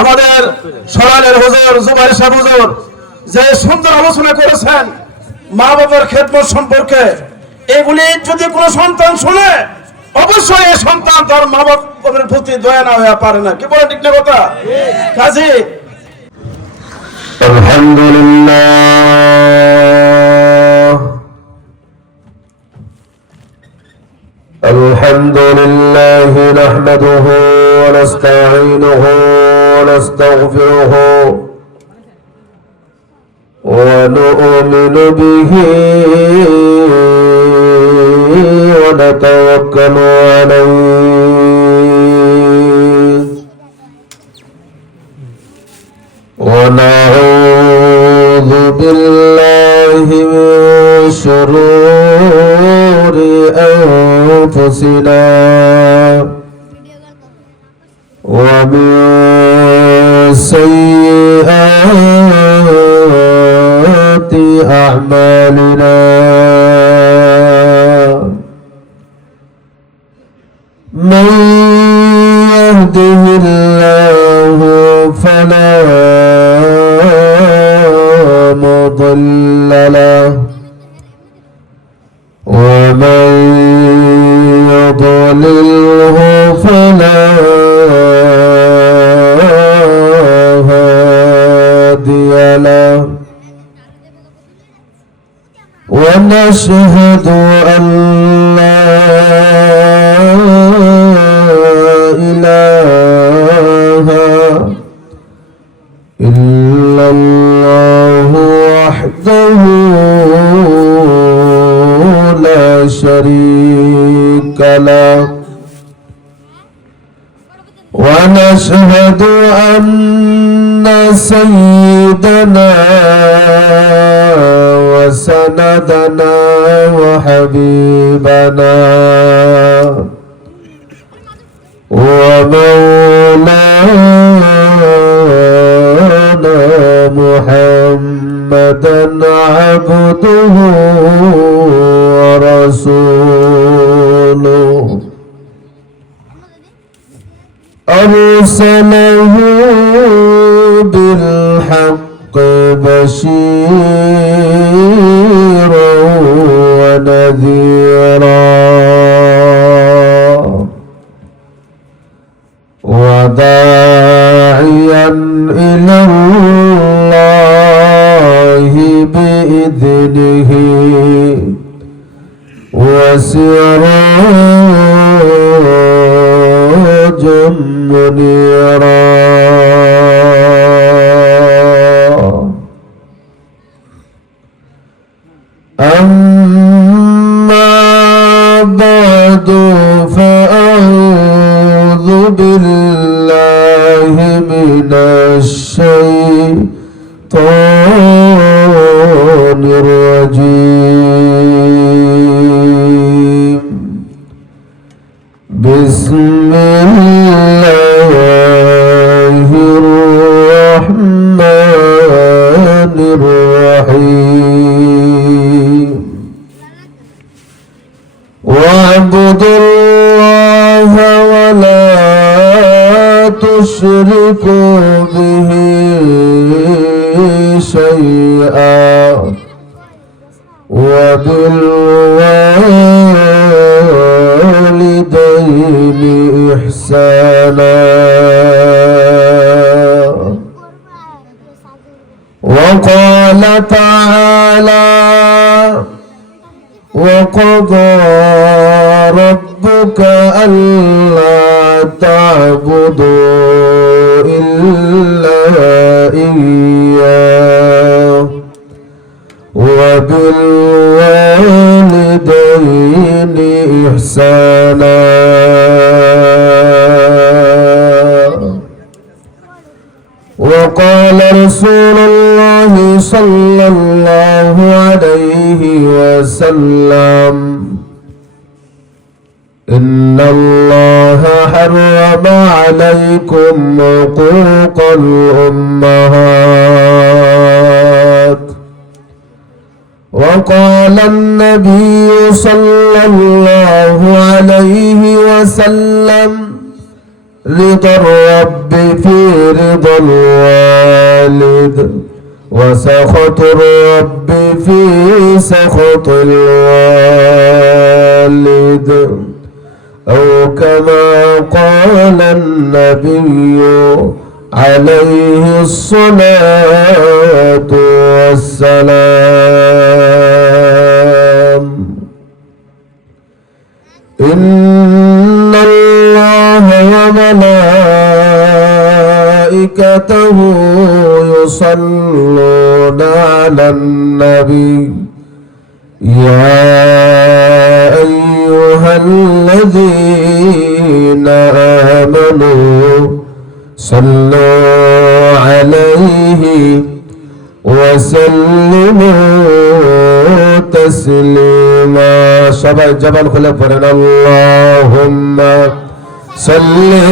আমাদের সরালের হুজুর জুবাইর সাহেব হুজুর যে সুন্দর আলোচনা করেছেন মা বাবার খেদমত সম্পর্কে, এগুলি যদি কোনো সন্তান শুনে অবশ্যই এই সন্তান তার মা বাবার প্রতি দয়া না হয়ে পারে না। কি বলে ঠিক না কথা? কাজী الحمد لله نحمده ونستعينه ونستغفره ونؤمن به ونتوكل عليه ونعوذ بالله من شرور أنفسنا ومن سيئات أعمالنا من يهده الله فلا مضل له ومن يضلله فلا هادي له ونشهد أن لا إله إلا الله وحده لا شريك له ونشهد أن سيدنا وسندنا وحبيبنا ومولانا محمدا عبده ورسوله أرسله بالحق بشيرا ونذيرا وداعيا إلى الله بإذنه وسراجا منيرا أما بعد فأعوذ بالله من الشيطان الرجيم بسم الله الرحمن الرحيم واعبدوا الله ولا تشركوا به شيئا وبالوالدين إحسانا وقال تعالى وقضى ربك ألا تعبدوا إلا إياه وبالوالدين إحسانا وقال رسول الله صلى الله عليه وسلم إن الله حرم عليكم عقوق الأمهات وقال النبي صلى الله عليه وسلم رضا الرب في رضا الوالد وسخط الرب في سخط الوالد أو كما قال النبي عليه الصلاة والسلام إن الله وملائكته يصلون على النبي يا أيها الذين آمنوا صلوا عليه وسلموا تسليما সবাই জবান খুলে পড়েন আল্লাহুম্মা সাল্লি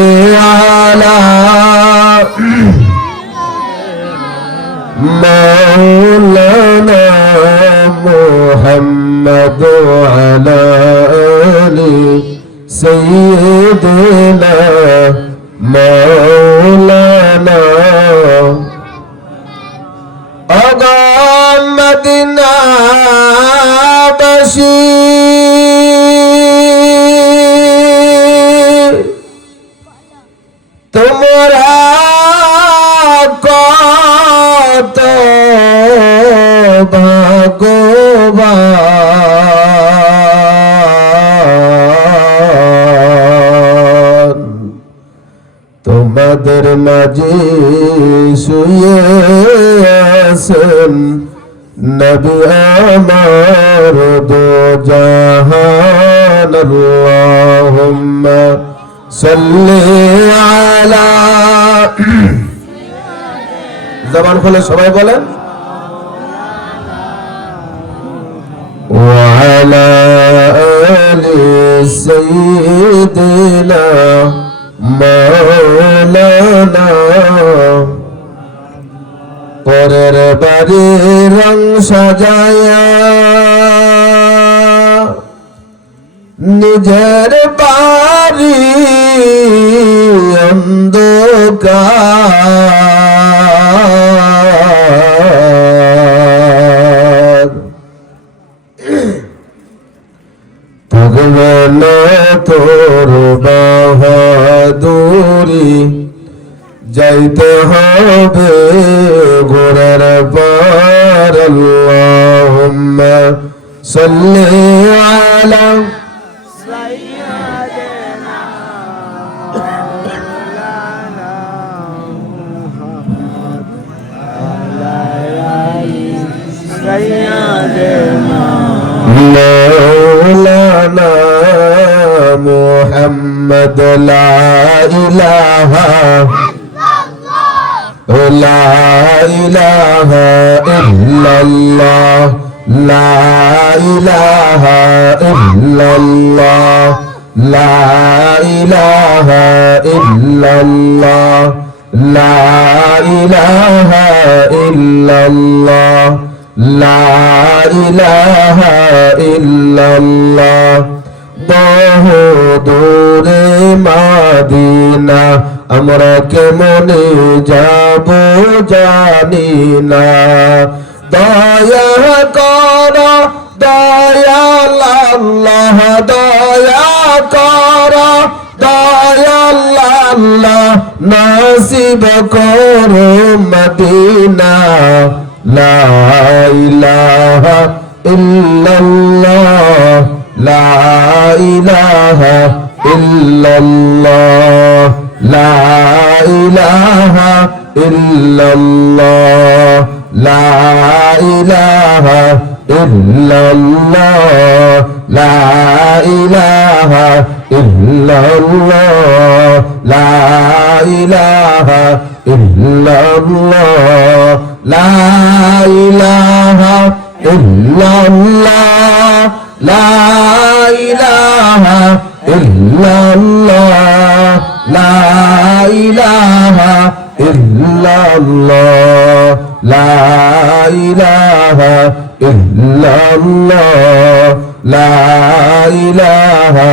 আলা মাওলানা মুহাম্মদ ওয়া আলা আলি সাইয়্যিদিনা মাওলানা মদিনাবাসী তোমরা কত ভাগ্যবান তোমাদের মাঝে শুয়ে আছেন নবী আমার দো জাহান আল্লাহুম্মা সাল্লি আলা জবান খুলে সবাই বলেন ওয়া আলা আলি সাইয়্যিদিনা মাওলানা পরের বাড়ি রং সাজায়া নিজের বাড়ি অন্ধকার ভগবান তোর বাহাদুরি যাইতে হবে গোরার পার আল্লাহুম্মা সাল্লি আলা সাইয়্যিদিনা মাওলানা মুহাম্মদ আলা আলি সাইয়্যিদিনা মাওলানা মুহাম্মদ লা ইলাহা لا إله إلا الله لا إله إلا الله لا إله إلا الله لا إله إلا الله لا إله إلا الله বহু দূরে মাদিনা আমরা কেমনে যাব জানি না দয়া কর দয়াল আল্লাহ দয়া কর দয়াল আল্লাহ নসিব করো মদিনা লা ইলাহা ইল্লাল্লাহ লা ইলাহা ইল্লাল্লাহ লা ইলাহা ইল্লাল্লাহ লা ইলাহা ইল্লাল্লাহ লা ইলাহা ইল্লাল্লাহ লা ইলাহা ইল্লাল্লাহ লা ইলাহা ইল্লাল্লাহ লা ইলাহা ইল্লাল্লাহ লা ইলাহা ইল্লাল্লাহ লা ইলাহা ইল্লাল্লাহ লা ইলাহা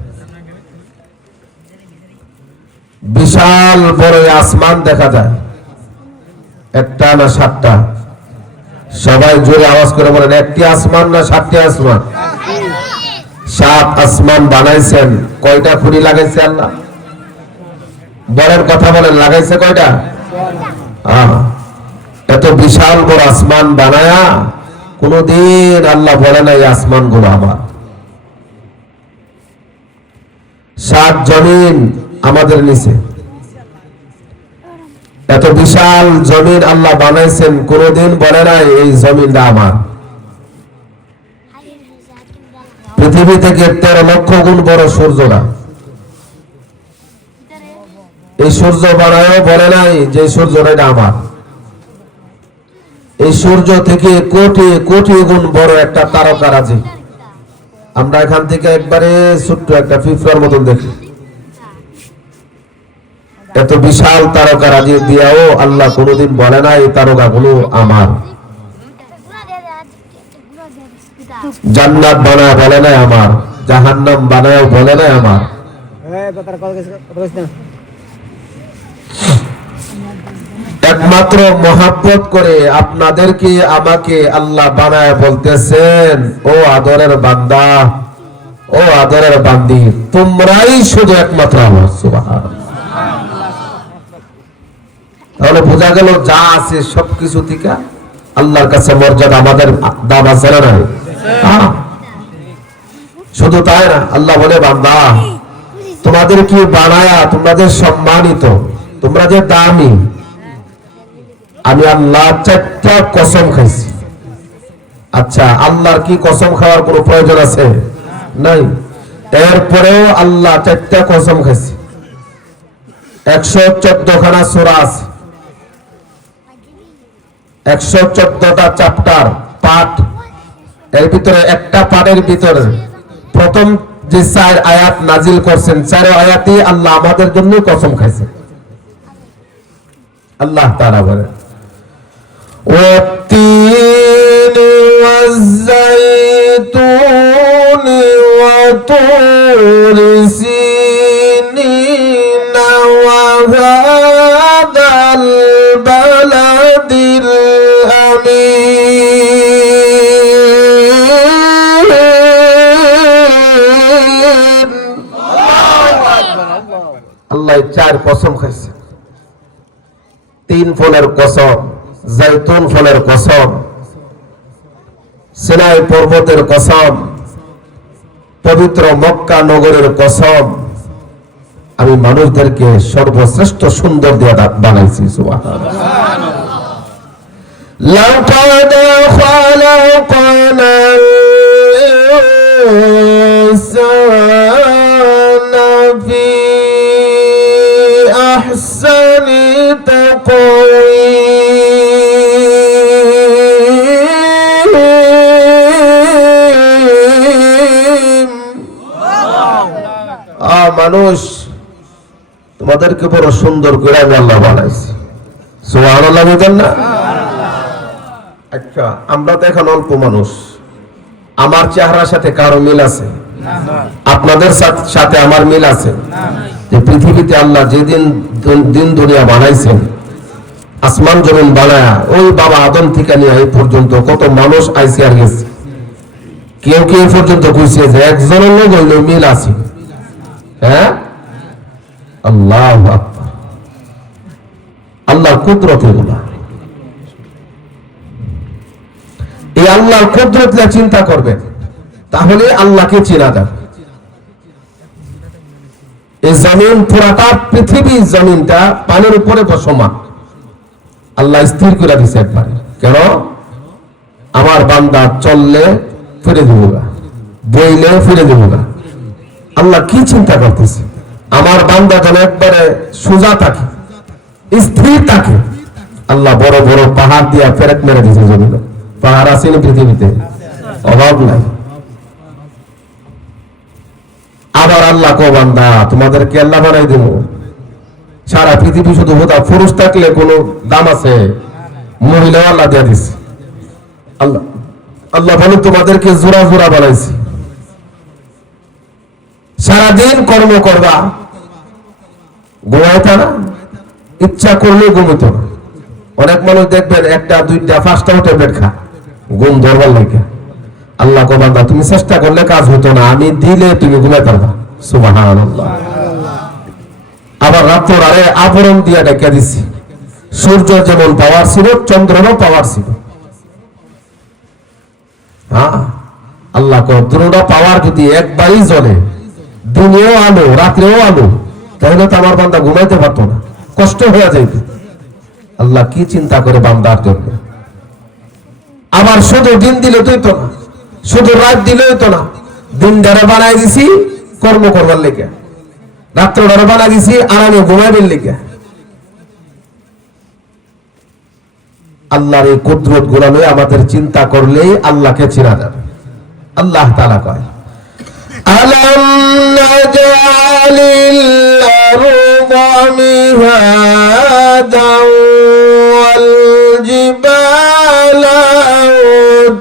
বিশাল বড় আসমান দেখা যায়, একটা না সাতটা? সবাই জোরে আওয়াজ করে বলেন, একটি আসমান না সাতটি আসমান? 7 আসমান বানাইছেন, কয়টা খুঁড়ি লাগাইছে আল্লাহ? বলেন, কথা বলেন, লাগাইছে কয়টা? এত বিশাল বড় আসমান বানায়া কোনদিন আল্লাহ বলে না এই আসমান গুলো আমার। 7 জমিন আমাদের নিচে, এত বিশাল জমিন আল্লাহ বানাইছেন, কোনদিন বলে নাই এই জমিনটা আমার। পৃথিবী থেকে 13 লক্ষ গুণ বড় সূর্যটা, এই সূর্য বানায়ও বলে নাই যে সূর্যটা আমার। এই সূর্য থেকে কোটি কোটি গুণ বড় একটা তারকারাজি, আমরা এখান থেকে একবারে ছোট্ট একটা পিঁপড়ার মতন দেখি। এত বিশাল তারকারাজি দিয়াও আল্লাহ কোনদিন বলে না এই তারকাগুলো আমার। জান্নাত বানায় বলে নাই আমার, জাহান্নাম বানায় বলে নাই আমার। একমাত্র মহাব্বত করে আপনাদেরকে আমাকে আল্লাহ বানায় বলতেছেন, ও আদরের বান্দা, ও আদরের বান্দি, তোমরাই শুধু একমাত্র আমার। সুবহানাল্লাহ। তাহলে বোঝা গেল যা আছে সবকিছু থেকে আল্লাহর কাছে মর্যাদা আমাদের দাম আছে না নাই? শুধু তাই না, আল্লাহ বলে, বান্দা তোমাদের কি বানায়া তোমাদের সম্মানিত, তোমরা যে দামি, আমি আল্লাহ 4টা কসম খাইছি। আচ্ছা, আল্লাহর কি কসম খাওয়ার কোনো প্রয়োজন আছে? নাই। এরপরেও আল্লাহ 4টা কসম খাইছি। 114 খানা সূরা আছে, 114টা চ্যাপ্টার পাঠ। এর ভিতরে একটা পাঠের ভিতরে প্রথম যে 4 আয়াত নাজিল করছেন, 4 আয়াতই আল্লাহ আমাদের জন্য কসম খাইছে। আল্লাহ তাআলা বলে, والتين والزيتون وطور سينين وهذا البلد الأمين। আল্লাহ 4 কসম খাইছে। 3 ফলের কসম, জৈতুন ফলের কসম, সিনাই পর্বতের কসম, পবিত্র মক্কা নগরের কসম, আমি মানুষদেরকে সর্বশ্রেষ্ঠ সুন্দর দিয়ে বানাইছি। সুবহানাল্লাহ। লাকাদ খালাকনাল ইনসানা ফি আহসানি তাকওয়ীম। মানুষ তোমাদেরকে বড় সুন্দর করে আমি আল্লাহ বানাইছি। সুবহানাল্লাহ বলেন না? আচ্ছা, আমরা তো এখন অল্প মানুষ, আমার চেহারার সাথে কারো মিল আছে? আপনাদের সাথে আমার মিল আছে? যে পৃথিবীতে আল্লাহ যেদিন দিন দুনিয়া বানাইছেন, আসমান জমিন বানায়া, ওই বাবা আদম থেকে নিয়ে এই পর্যন্ত কত মানুষ আইসি আর গেছে। কেউ কেউ পর্যন্ত কইছে যে একজনের লোক হইল মিল আছে। হ্যাঁ, আল্লাহু আকবার। আল্লাহর কুদরত এগুলা। এই আল্লাহর কুদরত চিন্তা করবেন, তাহলে আল্লাহকে চেনা যাবে। এই জমিন পুরাটা পৃথিবী, জমিনটা পানির উপরে বসমান আল্লাহ স্থির করে দিছে একবারে। কেন? আমার বান্দা চললে ফিরে দেব না, বইলে ফিরে দেব না। আল্লাহ কি চিন্তা করতেছে? আমার বান্দা যেন একবারে সোজা থাকে, স্থির থাকে। আল্লাহ বড় বড় পাহাড় দিয়া ফেরত মেরে দিয়েছে জমিনে। পাহাড় আছে না পৃথিবীতে? অভাব নাই। আবার আল্লাহ কো, বান্দা তোমাদেরকে আল্লাহ বানাই দেব। সারা পৃথিবী শুধু হোতা পুরুষ থাকলে কোনো দাম আছে? মহিলা আল্লাহ দিয়া দিচ্ছে। আল্লাহ আল্লাহ বলে, তোমাদেরকে জোড়া জোড়া বানাইছি। সারাদিন কর্ম করবা, ঘুমাইতা না, ইচ্ছা করলে ঘুমিত না। অনেক মানুষ দেখবেন একটা দুইটা পাঁচটা ট্যাবলেট খা ঘুম ধরবার লাগে। আল্লাহ কো বান্দা তুমি চেষ্টা করলে কাজ হতো না, আমি দিলে তুমি ঘুমাই পারবা। সুবহানাল্লাহ। আবার রাত্র আরে আবরণ দিয়া ডেকে দিছি। সূর্য যেমন পাওয়ার ছিল, চন্দ্রেরও পাওয়ার ছিল। হ্যাঁ, আল্লাহ কো দুটোটা পাওয়ার যদি একবারই জ্বলে, দিনেও আলো রাত্রেও আলো, তাহলে তো আমার বান্দা ঘুমাইতে পারতো না, কষ্ট হয়ে যাইত। আল্লাহ কি চিন্তা করে বান্দার জন্য। আবার শুধু দিন দিলে তুই তো না, শুধু রাত দিলেই তো না, দিন দ্বারা বানাই দিছি কর্ম করবার লেগে, রাত্র দ্বারা বানাই দিছি আরামে ঘুমাইবার লেগে। আল্লাহর এই কুদরত গুলা লয়ে আমাদের চিন্তা করলেই আল্লাহকে চিনা যাবে। আল্লাহ তাআলা কয় আলাম নাজালিল আরদা মিহাদাও ওয়াল জিবালা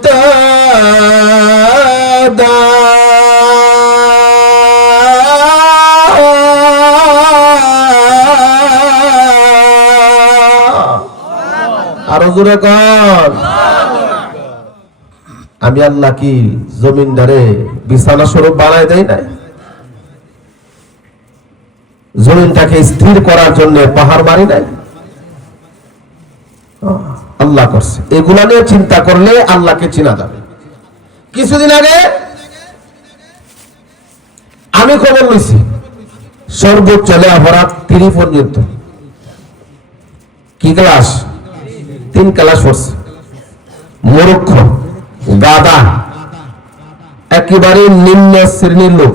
আওতাদা আরো জোরে কর। আমি আল্লাহ কি জমিনদারে বিছানা স্বরূপ বানাই দেয় নাই? জমিনটাকে স্থির করার জন্য পাহাড় মারি নাই? আল্লাহ করছে। এগুলা নিয়ে চিন্তা করলে আল্লাহকে চিনা যাবে। কিছুদিন আগে আমি খবর লইছি, সর্বোচ্চ লেখাপড়া 3 পর্যন্ত। কি ক্লাস? 3 ক্লাস পড়ছে। মূর্খ, গাদা, একেবারে নিম্ন শ্রেণীর লোক,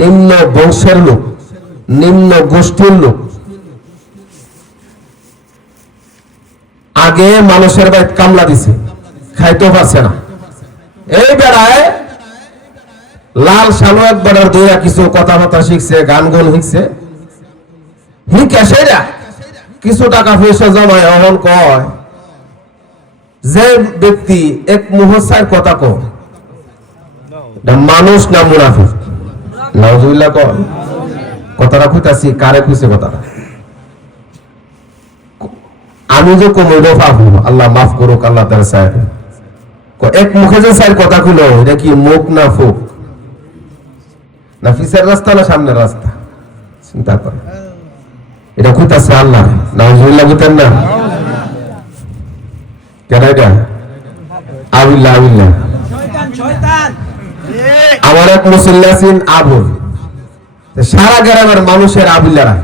নিম্ন বংশের লোক, নিম্ন গোষ্ঠীর লোক। আগে মানুষের বাড়িতে কামলা দিছে, খাইতেও পারছে না। এই বেড়ায় লাল সালো একবার দুইয়া কিছু কথাবার্তা শিখছে, গান গান শিখছে, শিখে সেরা কিছু টাকা পয়সা জমায়। এখন কয় যে ব্যক্তি এক মুহূর্তের কথা কয়, মানুষ না মুনাফিক? নাউজুবিল্লাহ কয়। কথাটা কইতাছি, কারে কইছে কথাটা? আমি যে কমইব পাবো, আল্লাহ মাফ করুক, আল্লাহ তার সাহেব। এক মুখে যে স্যার কথা কইল, এটা কি মুখ না ফুক? না পিছের রাস্তা না সামনের রাস্তা? চিন্তা করে এটা কইতাছে আল্লাহ। নাউজুবিল্লাহ কইতেন না? কেন এটা? আবিল্লাহ আবিল্লাহ। আমার এক মুসল্লি আছেন আবুল, সারা গ্রামের মানুষের আবিল্লারা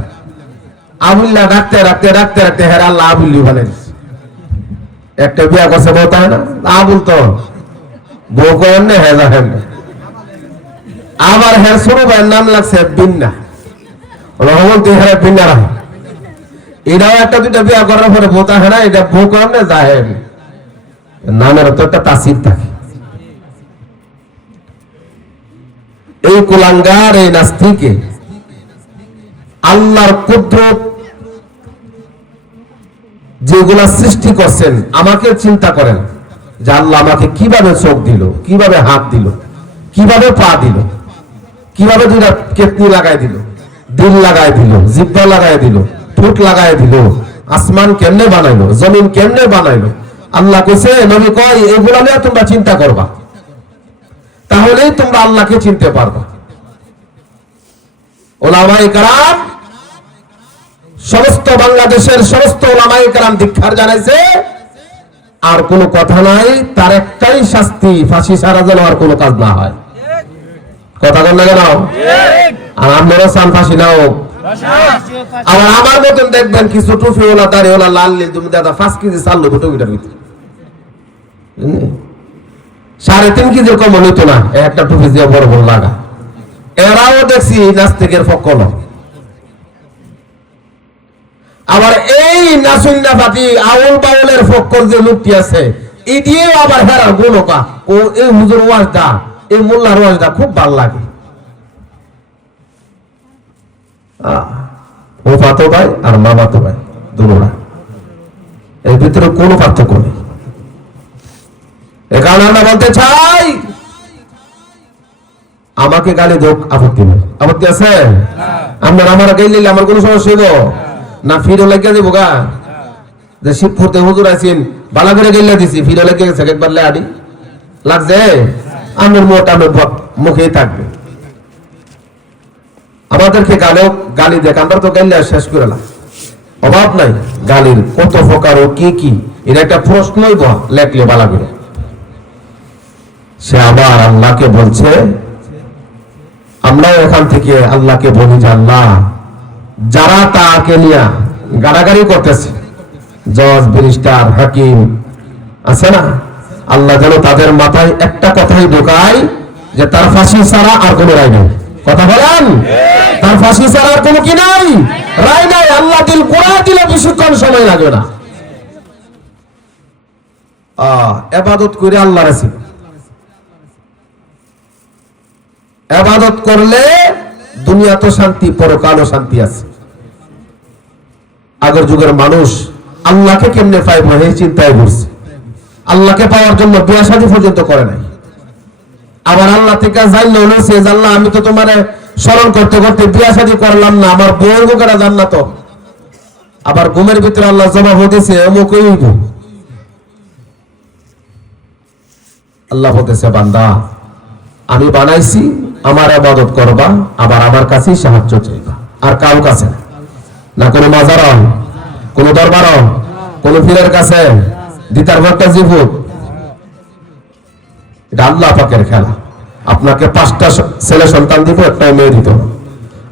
আবুল্লাহ ডাকতে ডাকতে ডাকতে ডাকতে হের আল্লাহ আবুল্লি বানাই একটা বিয়া করছে বউ, তাই না? আবুল তো বউ করেন না, হেজা হেন। আবার হের ছোট ভাইয়ের নাম লাগছে বিন্না, রহমান তুই হেরা বিন্না রাখ। এটাও একটা দুইটা বিয়া করার পরে বউ থাকে না, এটা বউ করেন না জাহেন, নামের তো একটা তাসির থাকে। এই কুলাঙ্গার, এই নাস্তিকে আল্লাহর কুদরত যেগুলা সৃষ্টি করছেন, আমাকে চিন্তা করেন যে আল্লাহ আমাকে কিভাবে চোখ দিল, কিভাবে হাত দিল, কিভাবে পা দিল, কিভাবে দুইটা কেতনি লাগাই দিল, দিল লাগাই দিল, জিহ্বা লাগাই দিল, ঠোঁট লাগাই দিল, আসমান কেমনে বানাইলো, জমিন কেমনে বানাইলো। আল্লাহ কইছে, নবী কয় এগুলা নিয়ে তোমরা চিন্তা করবা, তাহলেই তোমরা আল্লাহকে চিনতে পারবা। ওলামায়ে কেরাম, সমস্ত বাংলাদেশের সমস্ত ওলামায়ে কেরাম ধিক্কার জানাইছে, আর কোনো কথা নাই, তার একটাই শাস্তি, ফাঁসি ছাড়া যেন আর কোনো কাজ না হয়। কথা বল না কেন? আর আপনারা চান ফাঁসি না হোক? আবার আমার মতন দেখবেন কিছু টুপিওয়ালা দাড়িওয়ালা লাল নীল তুমি দাদা 5 কেজি চাললো টুপিটার ভিতরে, 3.5 কেজি কম হইতো না একটা টুপি দিয়ে বড় বড় লাগা। এরাও দেখছি নাস্তিকের পক্ষ না। আবার এই নাসুন্না পাতি আউল বাউলের পক্ষর যে লোকটি আছে, এই দিয়েও আবার হেরা গোলকা ও এই হুজুর ওয়াজদা, এই মোল্লার ওয়াজদা খুব ভালো লাগে। ও ফাতো ভাই আর মামাতো ভাই দুটোরা, এর ভিতরে কোনো পার্থক্য নেই। এখানে আমরা বলতে চাই, আমাকে গালি হোক, আপত্তি নেই। আপত্তি আছে? আপনার আমার গাইলে আমার কোনো সমস্যা হইব না? ফিরও লাগিয়ে দিব গা, যে শিবপুরতে হুজুর আছেন বালা করে গাইলে দিছি, ফিরও লাগিয়ে গেছে একবার আডি লাগছে, আমার মোট আমার মুখেই থাকবে। আমাদেরকে গালি দেখ, আমরা তো গাইলে শেষ করে না, অভাব নাই গালির, কত প্রকার ও কি কি, এটা একটা প্রশ্নই লেখলে বালা করে। সে আবার আল্লাহকে বলছে, আমরাও এখান থেকে আল্লাহকে বলি যে আল্লাহ, যারা তাকে নিয়ে গাড়াগাড়ি করতেছে, জজ, ব্যারিস্টার, হাকিম আছে না, আল্লাহ যেন তাদের মাথায় একটা কথাই ঢোকায় যে তার ফাঁসি ছাড়া আর কোনো রায় নেই। কথা বলেন, তার ফাঁসি ছাড়া আর কোনো কি নাই, রায় নাই। আল্লাহ দিল গোড়া দিলে বেশিক্ষণ সময় লাগবে না। ইবাদত করে আল্লাহ রাসূল, ইবাদত করলে দুনিয়া তো শান্তি, পরকালও শান্তি আছে। আগের যুগের মানুষ আল্লাহকে কেমনে পাইব এই চিন্তায় ঘুরছে, আল্লাহকে পাওয়ার জন্য বিয়া শাদী পর্যন্ত করে নাই। আবার আল্লাহ থেকে জানলো সে জানলা, আমি তো তোমার স্মরণ করতে করতে বিয়া শাদী করলাম না, আমার বউয়ের বুকেরা জান্নাত। আবার ঘুমের ভিতরে আল্লাহ জবাব দিয়েছে অমুকই হইব। আল্লাহ বলতেছে বান্দা, আমি বানাইছি, আমার ইবাদত করবা, আবার আমার কাছেই সাহায্য চাইবা, আর কারো কাছে না। কোনো মাজার, কোনো দরবার, কোনো পীরের কাছে দিতার ভক্তা জীবুত, এটা আল্লাহ পাকের খেলা। আপনাকে 5টা ছেলে সন্তান দিব, একটা মেয়ে দিত,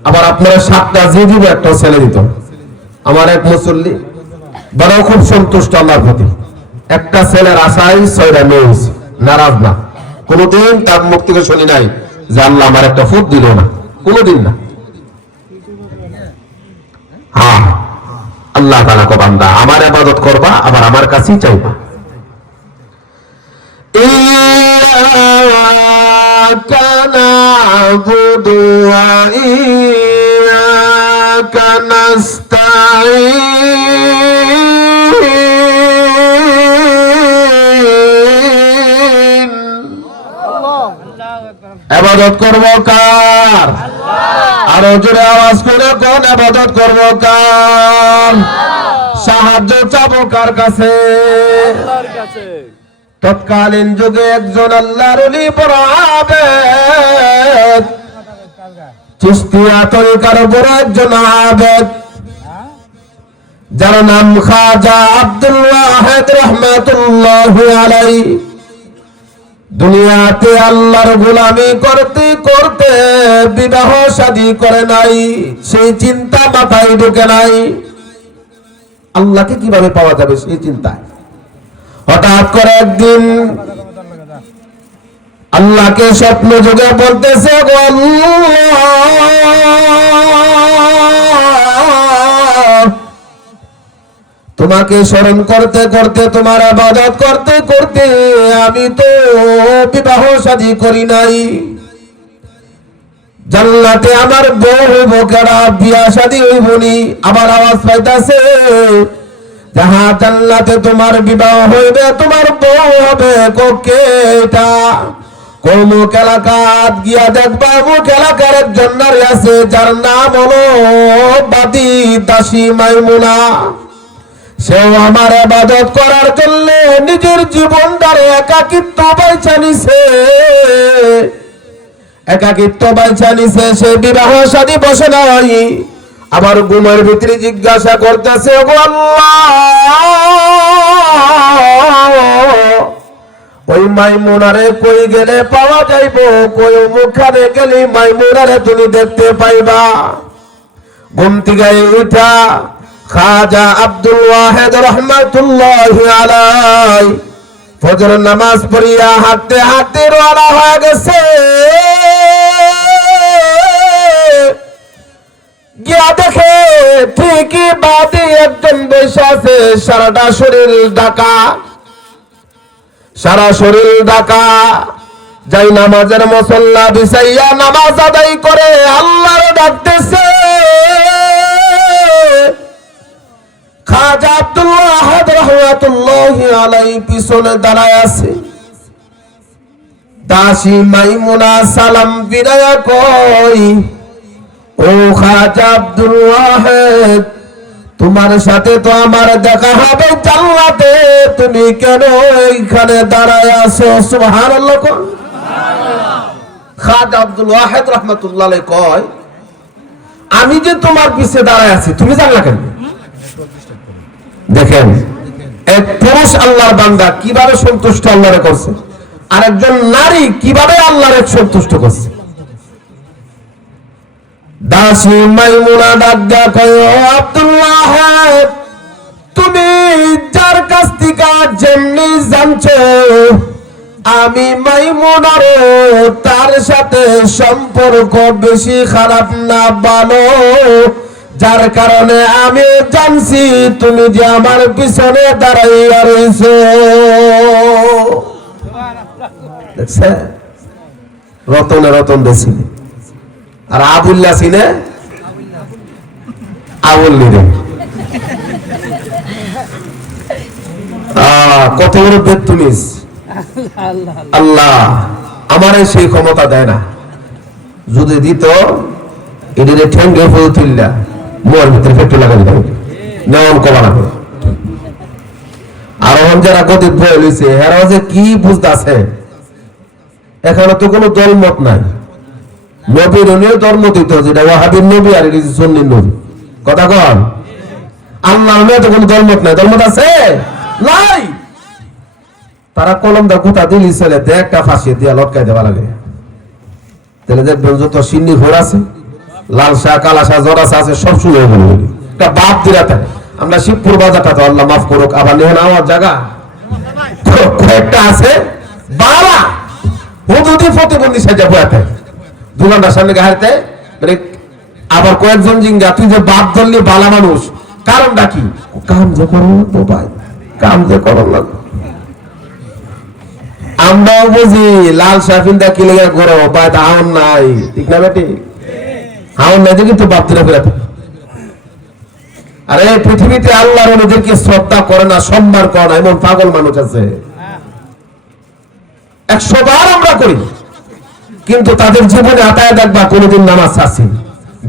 আবার আপনার 7টা জি দিব, একটা ছেলে দিত। আমার এক মুসল্লি বড় খুব সন্তুষ্ট আল্লাহর প্রতি, একটা ছেলের আশায় 6টা মেয়ে হয়েছে, নারাজ না, কোনদিন তার মুখ থেকে শুনি নাই যে আল্লাহ আমার একটা ফুট দিল না, কোনদিন না। হ্যাঁ, আল্লাহ তাআলা কো বান্দা, আমার ইবাদত করবা, আবার আমার কাছেই চাইবা। ইয়্যাকা না'বুদু ওয়া ইয়্যাকা নাস্তাঈন। ইবাদত করব কার? আরো জোরে আওয়াজ করে কোন ইবাদত করব কার? সাহায্য চাবো কার কাছে? আল্লাহর কাছে। তৎকালীন যুগে একজন আল্লাহর ওলি বড় আবেদ, চিশতিয়া তরিকার বড় একজন আবেদ, যার নাম খাজা আব্দুল ওয়াহিদ রাহমাতুল্লাহি আলাইহি। দুনিয়াতে আল্লাহর গোলামি করতে করতে বিবাহ শাদী করে নাই, সেই চিন্তা মাথায় ঢুকে নাই, আল্লাহকে কিভাবে পাওয়া যাবে সেই চিন্তায়। হঠাৎ করে একদিন আল্লাহকে স্বপ্ন যোগে বলতেছে, গো আল্লাহ, তোমাকে স্মরণ করতে করতে, তোমার ইবাদত করতে করতে আমি তো বিবাহ শাদী করি নাই। জান্নাতে আমার বউ হইব কেডা, বিয়া শাদী হইবনি। আবার আওয়াজ পাইতাছে, যাহা জান্নাতে তোমার বিবাহ হইবে, তোমার বউ হবে কোকেটা। কোমুক এলাকাত গিয়া দেখবা, মুখ এলাকার একজন নারী আছে, যার নাম হলো বাদী দাসী মাইমুনা। সেও আমার ইবাদত করার জন্য নিজের জীবনটারে একাকিত্ব বাইছা নিছে, একাকিত্ব বাইছা নিছে। সে বিবাহ শাদী বসে নাই, আবার ঘুমের ভিতরে জিজ্ঞাসা করতেছে, গো আল্লাহ, ওই মাইমুনারে কই গেলে পাওয়া যাইব, কই মুখানে গেলে মাইমুনারে তুমি দেখতে পাইবা। ঘুম থেকে উঠা খাজা আব্দুল ওয়াহিদ রাহমাতুল্লাহি আলাইহি ফজর নামাজ পড়িয়া হাঁটতে হাঁটতে রওনা হয়ে গেছে। গিয়া দেখে ঠিকই বাদী একজন বসে আছে, সারাটা শরীর ঢাকা, সারা শরীর ঢাকা, যাই নামাজের মুসল্লা বিছাইয়া নামাজ আদায় করে আল্লাহর ডাকতেছে। খাজা আব্দুল ওয়াহিদ রাহমাতুল্লাহি আলাইহি পিছনে দাঁড়ায় আছে। দাসী মাইমুনা সালাম ফিরায়া কই, ও খাজা আব্দুল ওয়াহেদ, তোমার সাথে তো আমার দেখা হবে জান্নাতে, তুমি কেন এইখানে দাঁড়ায় আছো? সুবহানাল্লাহ। খাজা আব্দুল ওয়াহেদ রাহমাতুল্লাহ আলাইহি কয়, আমি যে তোমার পিছে দাঁড়ায় আছি তুমি জানলা কেন? দেখেন এক পুরুষ আল্লাহর বান্দা কিভাবে সন্তুষ্ট আল্লাহরে করছে, আর একজন নারী কিভাবে আল্লাহরে সন্তুষ্ট করছে। দাসী মাইমুনা ডাক্কা কয়, ও আব্দুল্লাহ, তুমি যার কাছ থেকে যেমনি জানছো, আমি মাইমুনারও তার সাথে সম্পর্ক বেশি খারাপ না ভালো, যার কারণে আমি জানছি তুমি যে আমার পিছনে দাঁড়াইয়া রইছো। দেখছে রতনে রতন দেখিনি, আর আবুল্লাহ সিনে আবুল্লি রে। কত বড় বেদতুমিজ। আল্লাহ আমারে সেই ক্ষমতা দেয় না, যদি দিত এদের ঠেঙ্গে ফুল তুললা মোর ভিতরে ফেটে লাগাই দেবে, নেওয়ান কমানা করে। আর যারা গদিত বয়ে লইছে এরাও যে কি বুঝতে আছে, এখানে তো কোনো দলমত নাই। নবীর উনিও ধর্ম দিত, যেটা ওয়াহাবির নবী আর এটা সুন্নির নবী। কথা কন, আল্লাহর মেয়ে তো কোনো দলমত নাই। দলমত আছে নাই। তারা কলম দা গুতা দিলি চলে একটা ফাঁসি দিয়া লটকাই দেওয়া লাগে। তাহলে দেখবেন যত সিন্নি ঘোর আছে, লাল শাহ কালা শাহ জরা শাহ আছে, সব শুরু হয়ে গেল। একটা বাপ দিলাতে আমরা শিবপুর বাজারটা তো আল্লাহ মাফ করুক, আবার নেন আমার জায়গা কয়েকটা আছে বাবা হুদুদি প্রতিবন্ধী সাজা বয়াতে দুলান্ডার সামনে গাড়িতে, মানে আবার কয়েকজন জিঙ্গা তুই যে বাপ ধরলি বালা মানুষ, কারণটা কি? কাম যে করো তো ভাই, কাম যে করো না। আমরাও বুঝি লাল শাফিনটা কি লেগে করো ভাই, হাউন নাই, ঠিক না বেটি? হাউন নাই দেখি তো বাপ দিলে বেরাতে। আরে পৃথিবীতে আল্লাহর ওদেরকে শ্রদ্ধা করে না, সম্মান করে না, এমন পাগল মানুষ আছে 100 বার আমরা করি, কিন্তু তাদের জীবনে আতায় দেখবা কোনোদিন নামাজ ছাড়ছিনি,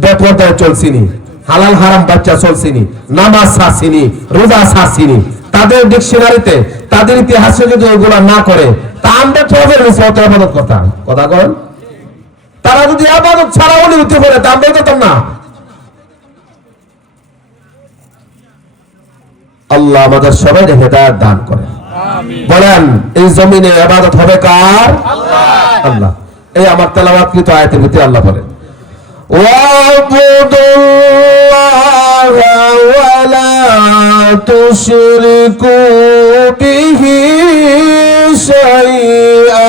বেপরদায় চলছিনি, হালাল হারাম বাচ্চা চলছিনি, নামাজ ছাড়ছিনি, রোজা ছাড়ছিনি। তাদের ডিকশনারিতে তাদের ইতিহাসে যদি ওগুলা না করে, তা আমরা তো আবাদত করতাম। কথা কন, তারা যদি আবাদত ছাড়া উনি উঠতে পারে তা আমরা করতাম না। আল্লাহ আমাদের সবাই হেদায়েত দান করে। বলেন এই জমিনে ইবাদত হবে কার? আল্লাহ। এই আমার তেলাওয়াতকৃত আয়াতের ভিতরে আল্লাহ বলেন, ওয়াবুদুল্লাহ ওয়ালা তুশরিকু বিহি শাইআ।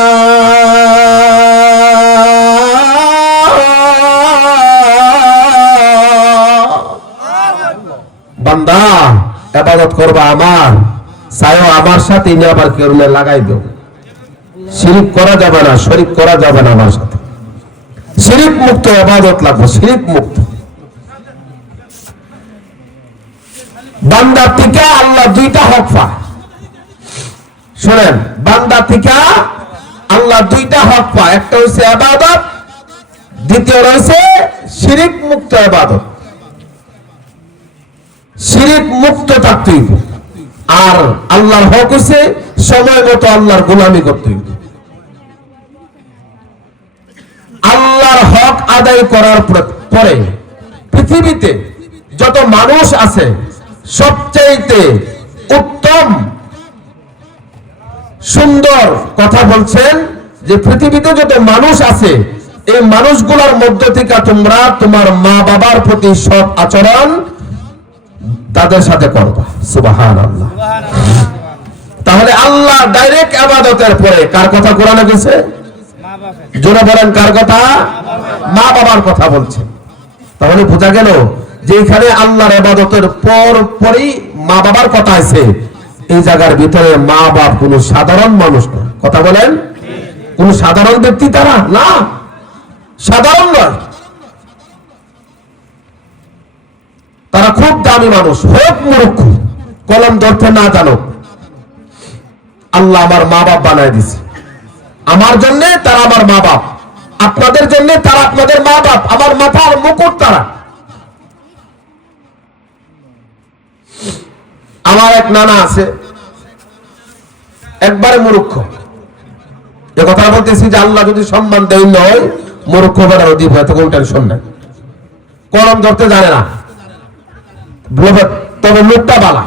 বান্দা ইবাদত করবা আমার, চাইও আমার সাথে, নিয়ে আবার কেউ লাগাই দেও। শিরিক করা যাবে না, শরীক করা যাবে না আমার সাথে। শিরিক মুক্ত ইবাদত লাগবে, শিরিক মুক্ত। বান্দা থেকে আল্লাহ দুইটা হক পায়। শুনেন, বান্দা থেকে আল্লাহ দুইটা হক পায়, একটা হচ্ছে ইবাদত, দ্বিতীয় রয়েছে শিরিক মুক্ত ইবাদত। শিরিক মুক্ত থাকতে হইব, আর আল্লাহর হক হচ্ছে সময় মতো আল্লাহর গোলামি করতে হইব। আল্লাহর হক আদায় করার পরে পৃথিবীতে যত মানুষ আছে, সবচাইতে উত্তম সুন্দর কথা বলছেন যে পৃথিবীতে যত মানুষ আছে, এই মানুষগুলোর মধ্য থেকে তোমরা তোমার মা বাবার প্রতি সৎ আচরণ তাদের সাথে করবা। সুবহানাল্লাহ। তাহলে আল্লাহ ডাইরেক্ট ইবাদতের পরে কার কথা কোরআনে বলছে? জোরে বলেন কার কথা? মা বাবার কথা বলছে। তাহলে বোঝা গেল যে এখানে আল্লাহর ইবাদতের পরই মা বাবার কথা আছে। এই জায়গার ভিতরে মা বাপ কোন সাধারণ মানুষ না। কথা বলেন, কোন সাধারণ ব্যক্তি তারা না, সাধারণ নয়, তারা খুব দামি মানুষ, হোক মূর্খ, কলম ধরতে না জানো। আল্লাহ আমার মা বাপ বানায় দিছে, আমার জন্য তারা আমার মা বাপ। আপনাদের জন্য তারা আপনাদের মা বাপ, আমার মাথার মুকুট তারা। আমার এক নানা আছে, একবারে মূর্খ। এ কথা বলতেছি যে আল্লাহ যদি সম্মান দেয় নয়, মূর্খ বেড়ার অধিক হয়, তখন টেনশন নাই। কলম ধরতে জানে না, তবে মুখটা বালা,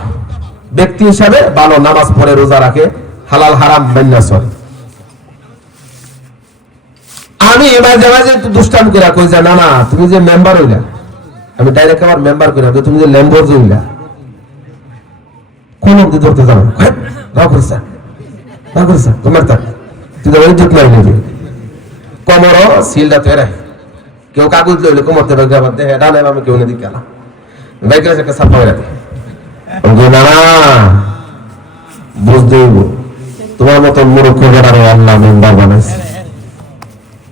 ব্যক্তি হিসাবে ভালো, নামাজ পড়ে, রোজা রাখে, হালাল হারাম মাইনা চলে। আমি মাঝে মাঝে একটু দুষ্টাম করে কই যে না না তুমি যে মেম্বার হইলা, আমি ডাইরেক্ট আমার মেম্বার করি, তুমি যে লেম্বর হইলা, কোন অব্দি ধরতে যাবো তোমার তা তুই তো ইজ্জত মারি নিবি। কমর সিলটা তেরে কেউ কাগজ লইলে কোমর দেবে, দেহে ডানে আমি কেউ দিকে গেলাম বাইকের একটা সাফা হয়ে যাবে। না বুঝতে হইব, তোমার মতন মূর্খ বেড়ারও আল্লাহ মেম্বার বানাইছে।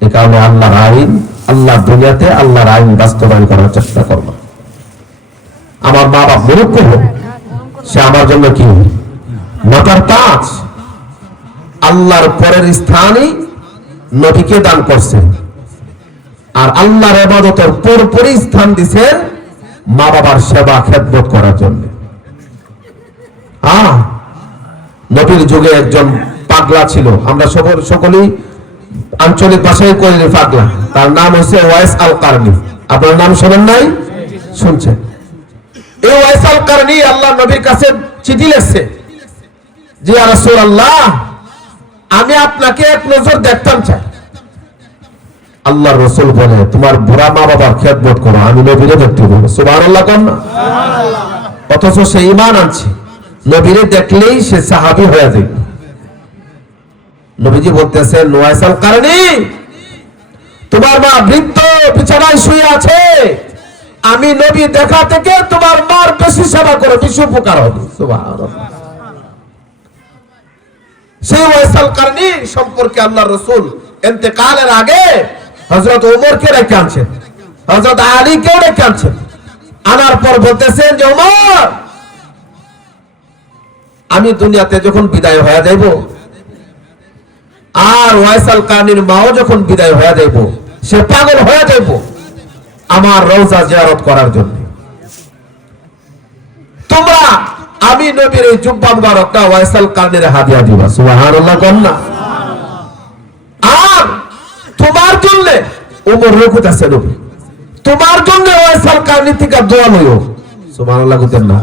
এই কারণে আল্লাহর আইন, আল্লাহ দুনিয়াতে আল্লাহর আইন বাস্তবায়ন করার চেষ্টা করবো। আমার মা বাপ মূর্খ হোক, সে আমার জন্য কি মাথার তাজ। আল্লাহর পরের স্থানই নবীকে দান করছেন, আর আল্লাহর ইবাদতের পরপরই স্থান দিছেন মা বাবার সেবা খেদমত করার জন্য। নবীর যুগে একজন পাগলা ছিল, আমরা সকলেই আঞ্চলিক ভাষায় করি পাগলা, তার নাম হচ্ছে ওয়াইস আল কারনি। আপনার নাম শোনেন নাই? শুনছেন? এই ওয়াইস আল কারনি আল্লাহ নবীর কাছে চিঠি লিখছে যে ইয়া রাসূলুল্লাহ, আমি আপনাকে এক নজর দেখতাম চাই। আল্লাহর রাসূল বলে তোমার বুড়া মা বাবার খেদমত করো, আমি নবীরে দেখতে বলবো। সুবহানাল্লাহ কোন না? অথচ সে ঈমান আনছে, নবীরে দেখলেই সে সাহাবী হয়ে যায়। নবীজি বলতেছেন ওয়াইস আল কারনি, তোমার মা বৃদ্ধ বিছানায় শুয়ে আছে, আমি নবী দেখা থেকে তোমার মার বেশি সেবা করো, বেশি উপকার হবে। সুবহানাল্লাহ। সেই ওয়াইস আল কারনি সম্পর্কে আল্লাহর রাসূল ইন্তেকালের আগে হযরত ওমরকে রেখে আনছেন, হযরত আলীকেও রেখে আনছেন। আনার পর বলতেছেন যে ওমর, আমি দুনিয়াতে যখন বিদায় হয়ে যাইব, আর ওয়াইস আল কারনির মাও যখন বিদায় হয়ে যাইব, সে পাগল হয়ে যাইব আমার রওজা জিয়ারত করার জন্য। তোমরা আমি নবীর এই জুব্বা মুবারকটা ওয়াইস আল কারনির হাদিয়া দিবা। সুবহানাল্লাহ কোন না? আর তোমার জন্য ওমর রকুতাছে নবী, তোমার জন্য ওয়াইস আল কারনি থেকে দোয়া লইও। সুবহানাল্লাহ কইতেন না?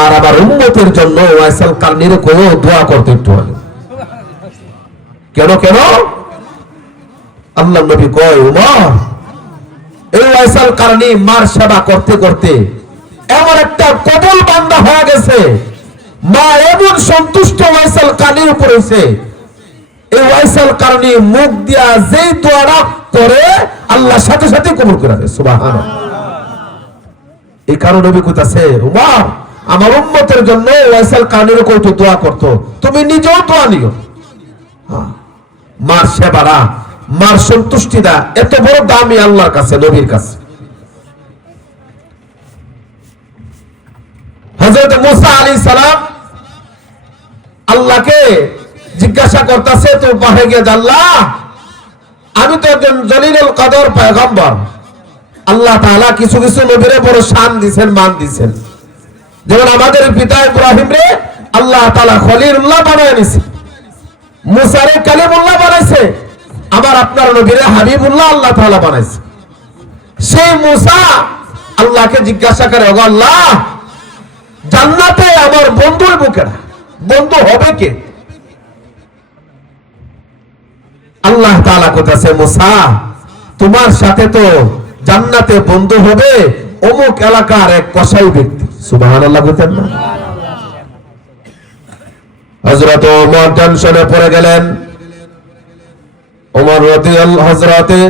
আর আবার উম্মতের জন্য ওয়াইস আল কারনির কইও দোয়া করতে একটু আগে। কেন কেন? আল্লাহ নবী কয় ওমর, এই ওয়াইস আল কারনি মার সেবা করতে করতে এমন একটা কবুল বান্দা হয়ে গেছে, মা এমন সন্তুষ্ট ওয়াইস আল কারনির উপর হইছে, এই ওয়াইস আল কারনি মুখ দিয়া যেই দোয়াটা করে আল্লাহ সাথে সাথে কবুল করে দেয়। সুবহানাল্লাহ। এই কারণে নবী কইতাছে ওমর, আমার উম্মতের জন্য ওয়াইস আল কারনির কত দোয়া করতো, তুমি নিজেও দোয়া নিও। মার সেবারা, মার সন্তুষ্টিটা এত বড় দামি আল্লাহর কাছে, নবীর কাছে। হযরত মুসা আলাইহিস সালাম আল্লাহকে জিজ্ঞাসা করতেছে, তো পাহাড়ে গিয়ে আল্লাহ, আমি তো একজন জলিলুল কদর পয়গম্বর, আল্লাহ তাআলা কিছু কিছু নবীরে বড় শান দিবেন, মান দিবেন। যেমন আমাদের পিতা ইব্রাহিম রে আল্লাহ তাআলা খলিলুল্লাহ বানায় নিছে, মুসারে কালিমুল্লাহ বানাইছে, আবার আপনার নবীরে হাবিবুল্লাহ আল্লাহ তাআলা বানাইছে। সেই মুসা আল্লাহকে জিজ্ঞাসা করে, ওগো আল্লাহ, জান্নাতে আমার বন্ধুর বুকেরা, বন্ধু হবে কে? আল্লাহ তাআলা কইতাছে, মুসা, তোমার সাথে তো জান্নাতে বন্ধু হবে অমুক এলাকার এক কসাই ব্যক্তি। সুবহানাল্লাহ কইতেন না? হযরত ওমর টেনশনে পড়ে গেলেন। ওমর রাদিয়াল্লাহু হযরতে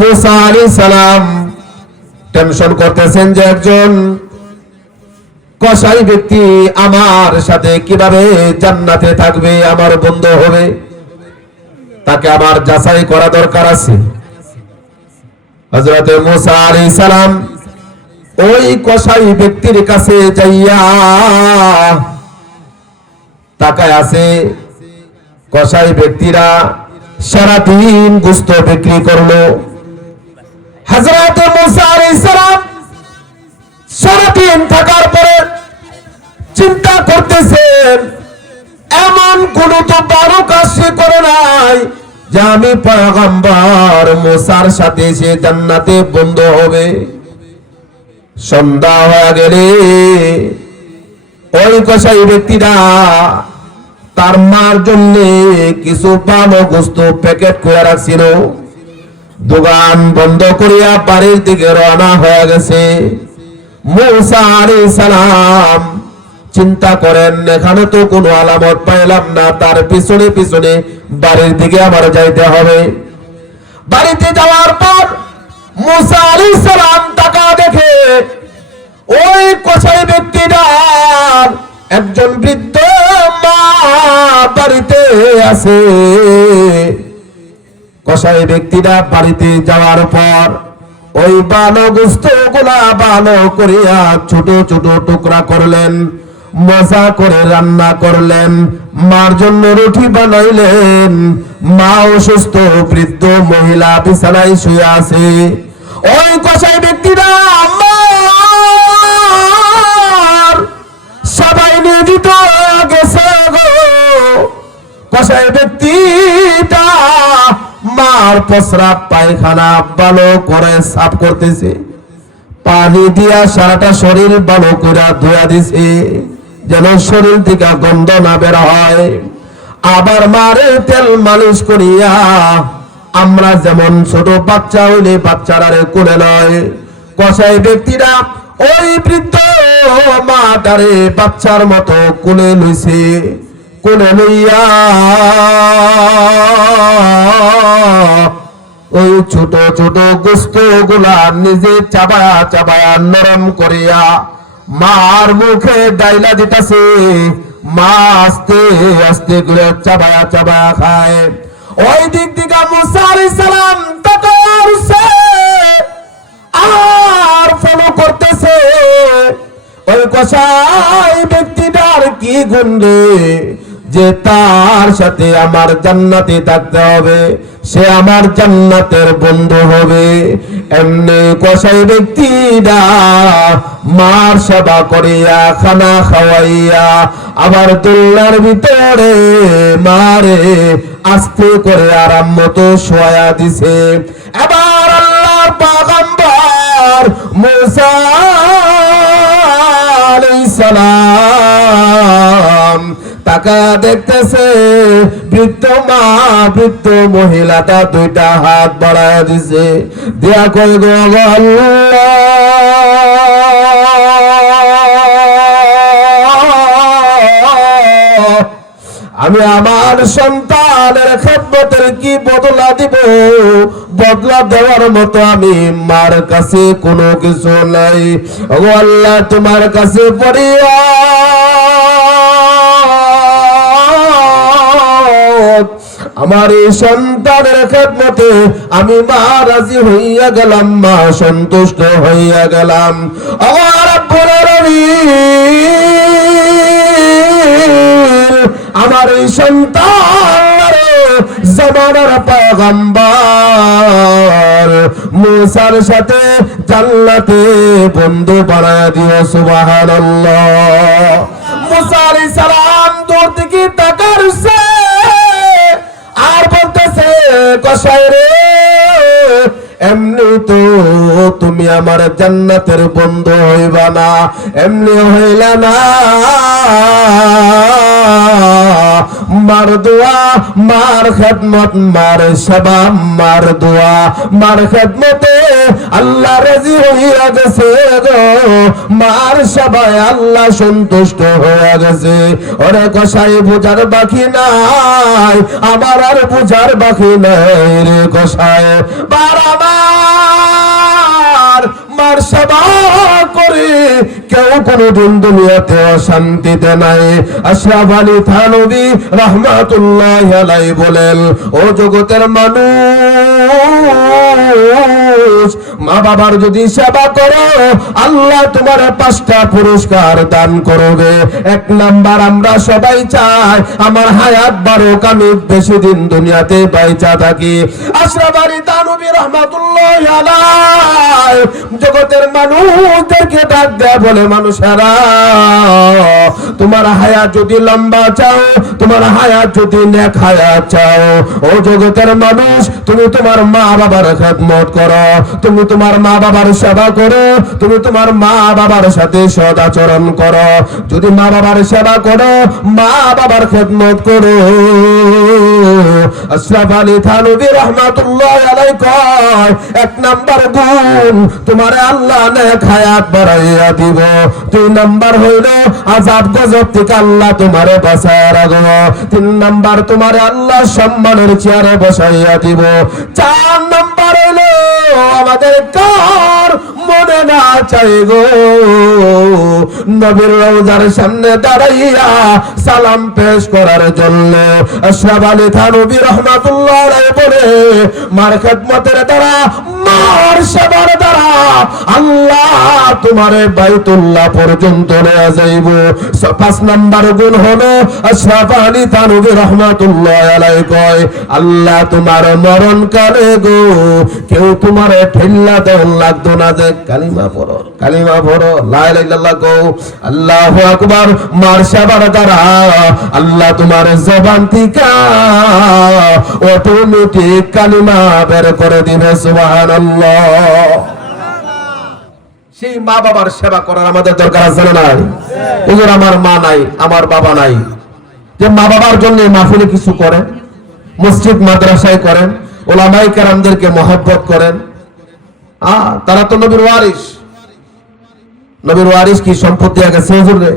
মুসা আলাইহিস সালাম টেনশন করতেছেন যে একজন কসাই ব্যক্তি আমার সাথে কিভাবে জান্নাতে থাকবে, আমার বন্ধু হবে, তাকে আমার যাচাই করা দরকার আছে। হযরতে মুসা আলাইহিস সালাম ওই কসাই ব্যক্তির কাছে যাইয়া তাকায় আছে। কসাই ব্যক্তিরা সারাদিন গোস্ত বিক্রি করলো। হযরত মুসা আলাইহিস সালাম সারাদিন থাকার পরে চিন্তা করতেছেন, এমন কোন তো বড় কাজ সে করে নাই যে আমি পয়গম্বর মুসার সাথে সে জান্নাতে বন্ধু হবে। সন্ধ্যা হয়ে গেলে ওই কসাই ব্যক্তিরা তার মার জন্য কিছু ভালো গোস্ত প্যাকেট করে রাখছিল। দোকান বন্ধ করিয়া বাড়ির দিকে রওনা হয়ে গেছে। মুসা আলাইহিস সালাম চিন্তা করেন, এখানে তো কোনো আলামত পাইলাম না, তার পিছনে পিছনে বাড়ির দিকে আবার যাইতে হবে। বাড়িতে যাওয়ার পর মুসা আলাইহিস সালাম তাকা দেখে ওই কসাই ব্যক্তিটার একজন বৃদ্ধ মা বাড়িতে আছে। কসাই ব্যক্তিরা বাড়িতে যাওয়ার পর ওই ভালো গোস্ত গুলা ভালো করিয়া ছোট ছোট টুকরা করলেন, মজা করে রান্না করলেন, মার জন্য রুটি বানাইলেন। মা অসুস্থ, বৃদ্ধ মহিলা বিছানায় শুয়ে আছে। ওই কসাই ব্যক্তিরা সবাই নিয়োজিত গেছে গো। কসাই ব্যক্তিটা মার প্রস্রাব পায়খানা ভালো করে সাফ করতেছে, পানি দিয়া সারাটা শরীর ভালো করে ধোয়া দিছে যেন শরীর থেকে গন্ধ না বের হয়। আবার মারে তেল মালিশ করিয়া আমরা যেমন ছোট বাচ্চা হইলে বাচ্চারারে কোলে লয়, কসাই ব্যক্তিরা ওই বৃদ্ধ মাটারে বাচ্চার মতো কোলে লইছে। কোলে লইয়া ওই ছোট ছোট গোস্ত গুলা নিজে চাবায়া চাবায়া নরম করিয়া মার মুখে ডাইলা দিতেছে। মা আস্তে আস্তে করে চাবায়া চাবায়া খায়। ওই দিক থেকে মুসা আলাইহিস সালাম তাকাচ্ছে আর ফলো করতেছে। ওই কসাই ব্যক্তিটার কি গুণ রে যে তার সাথে আমার জান্নাতে থাকতে হবে, সে আমার জান্নাতের বন্ধু হবে। এমনি কসাই ব্যক্তিরা মার সেবা করিয়া খানা খাওয়াইয়া আবার দোলনার ভিতরে মারে আস্তে করে আরাম মতো শোয়া দিছে। এবার আল্লাহর পয়গম্বর মুসা আলাইহিস সালাম তাকা দেখতেছে, বৃদ্ধ মা বৃদ্ধ মহিলাটা দুইটা হাত বাড়ায় দিছে, দিয়া কই গো আল্লাহ, আমি আমার সন্তানের খেদমতের কি বদলা দিব? বদলা দেওয়ার মতো আমি মার কাছে কোনো কিছু নাই। ও আল্লাহ, তোমার কাছে পড়িয়া আমার এই সন্তানের খেদমতে আমি মা রাজি হইয়া গেলাম, মা সন্তুষ্ট হইয়া গেলাম। আমার রব্বুল আলামিন আমার এই সন্তান জামানার পয়গম্বর মুসার সাথে জান্নাতে বন্ধু বানায় দিও। সুবহানাল্লাহ। মুসা আলাইহিস সালাম দূর থেকে তাকাচ্ছে আর বলতেছে, কসাই রে, এমনি তো তুমি আমার জান্নাতের বন্ধু হইবা না, এমনি হইলা না। মার দোয়া, মার খেদমত, মার সেবা, মার দোয়া, মার খেদমতে আল্লাহ রাজি হইয়া গেছে গো। মার সেবায় আল্লাহ সন্তুষ্ট হইয়া গেছে। ওরে কসাই, বুঝার বাকি নাই, আমার আর বুঝার বাকি নাই রে কসাই। বারবার মার সেবা করে কেউ কোনদিন দুনিয়াতে অশান্তিতে নাই। আশরাফ আলী থানভী রাহমাতুল্লাহি আলাইহি বলেন, ও জগতের মানুষ, মা বাবার যদি সেবা করো আল্লাহ তোমার 5টা পুরস্কার দান করবে। 1 নাম্বার, আমরা সবাই চাই আমার হায়াত বাড়ুক, আমি বেশি দিন দুনিয়াতে বাইচা থাকি। আশরাফ আলী থানভী রাহমাতুল্লাহি আলাইহি জগতের মানুষদেরকে ডাক দেয়া বলে, মানুষেরা তোমার হায়াত যদি লম্বা চাও, তোমার হায়াত যদি নেক হায়াত চাও, ও জগতের মানুষ তুমি তোমার মা বাবার খেদমত করো, তুমি তোমার মা বাবার সেবা করো, তুমি তোমার মা বাবার সাথে সদাচরণ করো। যদি মা বাবার সেবা করো, মা বাবার খেদমত করো, আশরাফ আলী থানভী রাহমাতুল্লাহি আলাইহি কয় 1 নাম্বার গুণ তোমার আল্লাহ নেক হায়াত বাড়াইয়া দিব। 2 নাম্বার হইল আযাব গজব থেকে আল্লাহ তোমারে বাঁচায় রাখবো। 3 নাম্বার তোমার আল্লাহ সম্মানের চেয়ারে বসাইয়া দিব। 4 নাম্বার হইল আমাদের কার মনে না চাই গো নবীর রওজার সামনে দাঁড়াইয়া সালাম পেশ করার জন্য। আশরাফ আলী থানভী রাহমাতুল্লাহি আলাইহি বলে, মার খেদমতের দ্বারা, মার সেবার দ্বারা আল্লাহ তোমারে বাইতুল্লাহ পর্যন্ত নিয়ে যাইব। 5 নাম্বার গুণ হলো আশরাফ আলী থানভী রাহমাতুল্লাহি আলাইহি কয়, আল্লাহ তোমার মরণ কালে গো কেউ তোমারে ঠেল্লা দেন লাগতো না যে কালিমা পড়ো, কালিমা পড়ো, লা ইলাহা ইল্লাল্লাহ কও, আল্লাহু আকবার। মার সেবার দ্বারা আল্লাহ তোমার জবান থেকে অটোমেটিক কালিমা বের করে দিবে। সুবহানাল্লাহ। সেই মা বাবার সেবা করার আমাদের দরকার আছে না নাই? হুজুর আমার মা নাই, আমার বাবা নাই, যে মা বাবার জন্য মাহফিলে কিছু করেন, মসজিদ মাদ্রাসায় করেন, ওলামায়ে কেরামদেরকে মহব্বত করেন, তারা তো নবীর ওয়ারিস। নবীর ওয়ারিস কি সম্পদ দেয়া গেছে হুজুরে?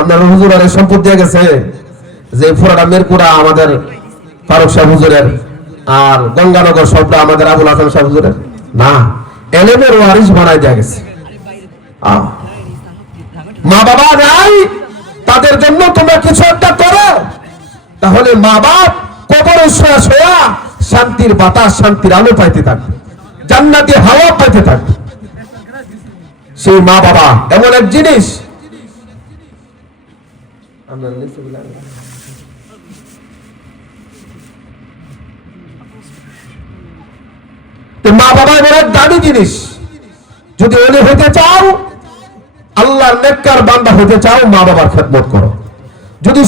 আপনার হুজুর আরে সম্পদ দেয়া গেছে যে পুরাটা মেরকুড়া আমাদের ফারুক সাহেব হুজুরের, আর গঙ্গানগর সবটা আমাদের আবুল হাসান সাহেব হুজুরের? না, এলেমের ওয়ারিস বানাই দেয়া গেছে। মা বাবা নাই, তাদের জন্য তোমরা কিছু একটা করো, তাহলে মা বাপ কবরে শোয়া শোয়া শান্তির বাতাস, শান্তির আলো পাইতে থাকবে, জান্নাতি হাওয়া পাইতে থাকবে। সেই মা বাবা এমন এক জিনিস, মা বাবা এমন এক দামি জিনিস। যদি ওলি হতে চাও, আল্লাহর নেককার বান্দা হতে চাও, মা বাবার খেদমত করো। যদি